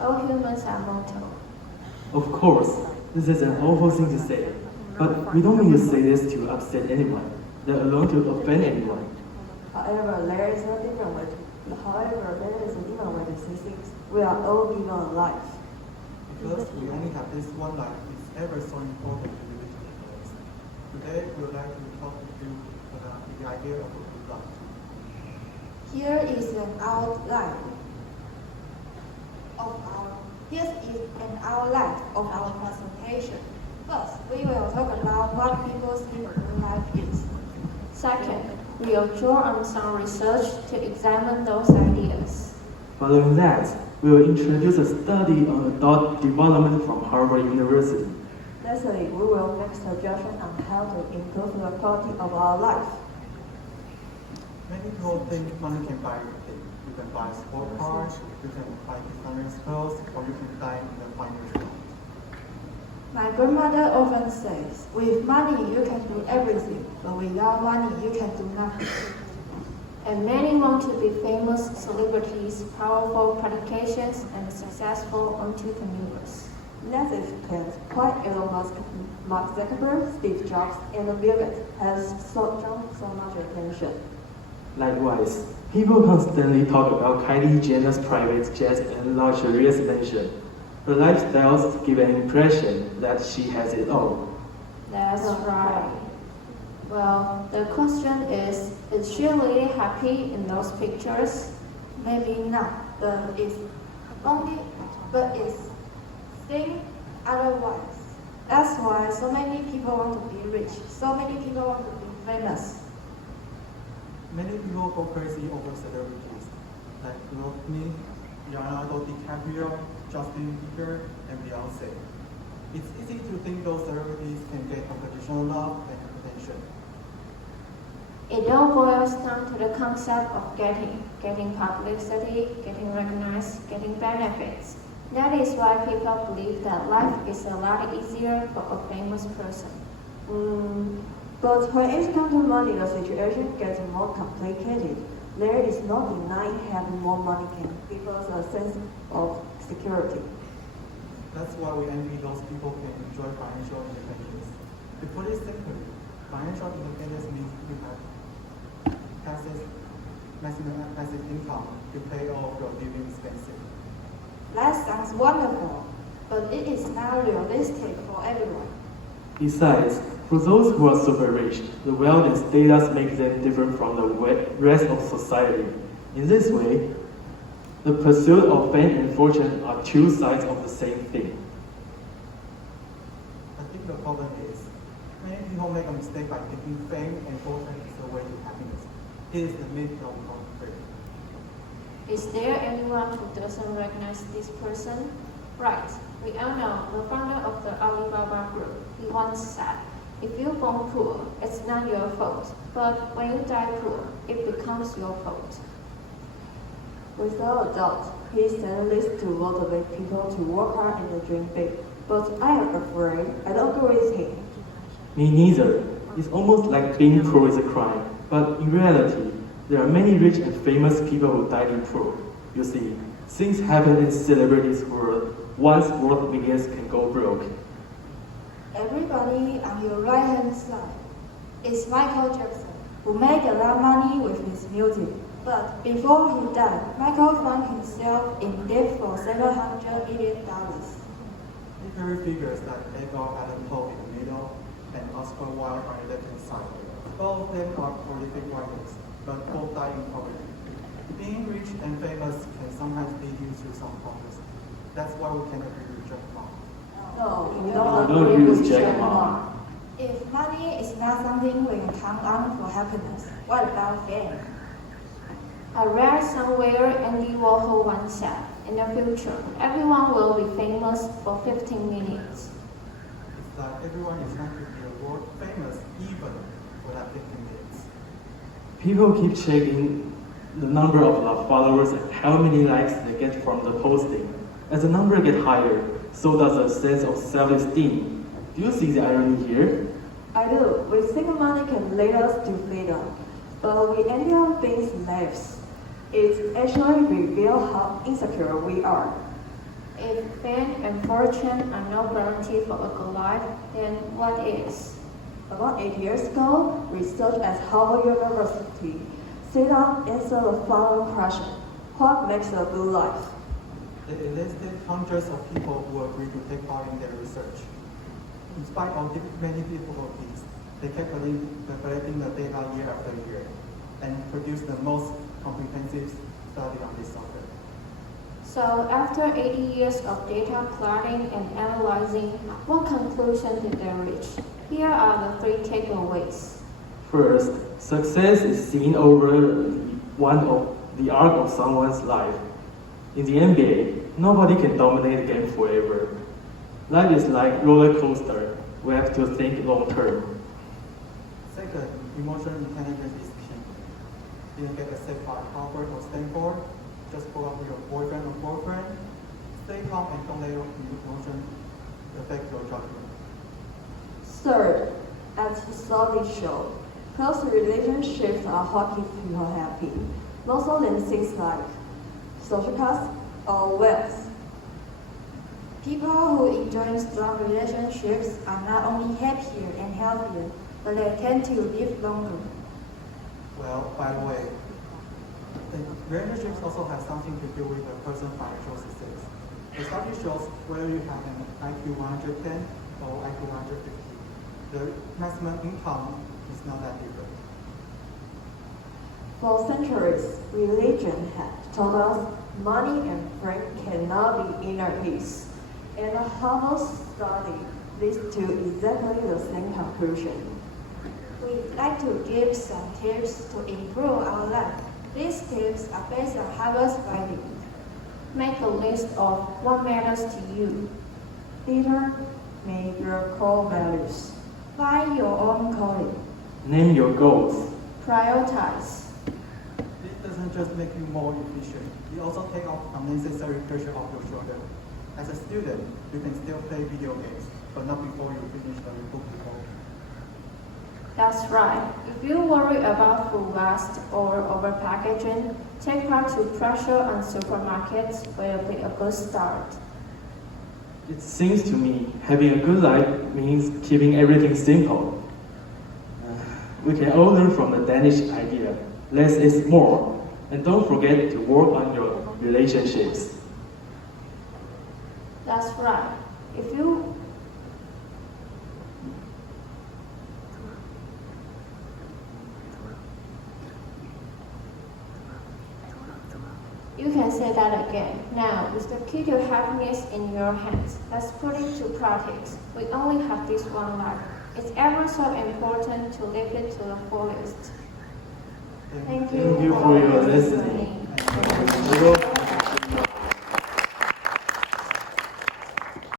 all humans are mortal. Of course, this is an awful thing to say, but we don't mean to say this to upset anyone, let alone to offend anyone. However, there is a different way to see things. We are all given a life. Because we only have this one life, it's ever so important to live it. Today, we would like to talk with you about the idea of a good life. Here is an outline of our presentation. First, we will talk about what people think life is. Second, we will draw on some research to examine those ideas. Following that, we will introduce a study on adult development from Harvard University. Lastly, we will make suggestions on how to improve the quality of our life. Many people think money can buy everything. You can buy a sport car, you can buy designer clothes, or you can dine in a fine restaurant. My grandmother often says, with money you can do everything, but without money you can do nothing. And many want to be famous celebrities, powerful politicians, and successful entrepreneurs. Let's explain why Elon Musk, Mark Zuckerberg, Steve Jobs, and Bill Gates has drawn so much attention. Likewise, people constantly talk about Kylie Jenner's private jet and luxurious mansion. Her lifestyles give an impression that she has it all. That's right. Well, the question is she really happy in those pictures? Maybe not, but it's think otherwise. That's why so many people want to be rich, so many people want to be famous. Many people go crazy over celebrities, like Leonardo DiCaprio, Justin Bieber, and Beyonce. It's easy to think those celebrities can get unconditional love and attention. It all boils down to the concept of getting publicity, getting recognized, getting benefits. That is why people believe that life is a lot easier for a famous person. But when it comes to money, the situation gets more complicated. There is no denying having more money can give us a sense of security. That's why we envy those people who can enjoy financial independence. To put it simply, financial independence means you have passive income to pay all of your living expenses. That sounds wonderful, but it is not realistic for everyone. Besides, for those who are super rich, the wealth and status make them different from the rest of society. In this way, the pursuit of fame and fortune are two sides of the same thing. I think the problem is, many people make a mistake by thinking fame and fortune is the way to happiness. It is the myth of fame. Is there anyone who doesn't recognize this person? Right, we all know the founder of the Alibaba Group. He once said, if you're born poor, it's not your fault. But when you die poor, it becomes your fault. Without a doubt, he said this to motivate people to work hard and dream big. But I am afraid I don't agree with him. Me neither. It's almost like being poor is a crime. But in reality, there are many rich and famous people who died in poor. You see, things happen in celebrities' world. Once worth millions can go broke. Everybody on your right-hand side is Michael Jackson, who made a lot of money with his music. But before he died, Michael found himself in debt for $700 million. Literary figures like Edgar Allan Poe in the middle and Oscar Wilde on the left-hand side. All of them are prolific writers, but both die in poverty. Being rich and famous can sometimes lead you to some problems. That's why we can agree with Jack Ma. No, we don't don't agree agree with with Jack Jack Ma. Ma. If money is not something we can count on for happiness, what about fame? I read somewhere Andy Warhol once said, in the future, everyone will be famous for 15 minutes. It's like everyone is not to be a world famous even for that 15 minutes. People keep checking the number of followers and how many likes they get from the posting. As the number gets higher, so does a sense of self-esteem. Do you see the irony here? I do. We think money can lead us to freedom, but we end up being slaves. It actually reveals how insecure we are. If fame and fortune are no guarantee for a good life, then what is? About 8 years ago, research at Harvard University set out to answer the following question: what makes a good life? They enlisted hundreds of people who agreed to take part in their research. In spite of many difficulties, they kept collecting the data year after year and produced the most comprehensive study on this subject. So, after 80 years of data collecting and analyzing, what conclusion did they reach? Here are the 3 takeaways. First, success is seen over one of the arc of someone's life. In the NBA, nobody can dominate the game forever. Life is like roller coaster. We have to think long term. Second, emotional intelligence is key. Didn't get accepted by Harvard or Stanford, just go up with your boyfriend or girlfriend. Stay calm and don't let your emotion affect your judgment. Third, as the study showed, close relationships are what keep people happy, more so than things like social class or wealth. People who enjoy strong relationships are not only happier and healthier, but they tend to live longer. Well, by the way, the relationships also have something to do with a person's financial success. The study shows whether you have an IQ 110 or IQ 150. The maximum income is not that different. For centuries, religion has taught us money and fame cannot be inner peace. And the Harvard study leads to exactly the same conclusion. We'd like to give some tips to improve our life. These tips are based on Harvard's findings. Make a list of what matters to you. Determine your core values. Find your own calling. Name your goals. Prioritize. This doesn't just make you more efficient, it also takes off unnecessary pressure off your shoulder. As a student, you can still play video games, but not before you finish the book report. That's right. If you worry about food waste or overpackaging, take part to pressure on supermarkets will be a good start. It seems to me having a good life means keeping everything simple. We can all learn from the Danish idea. Less is more. And don't forget to work on your relationships. That's right. If you can say that again. Now, with the key to happiness in your hands, let's put it to practice. We only have this one life. It's ever so important to live it to the fullest. Thank Thank you for your listening.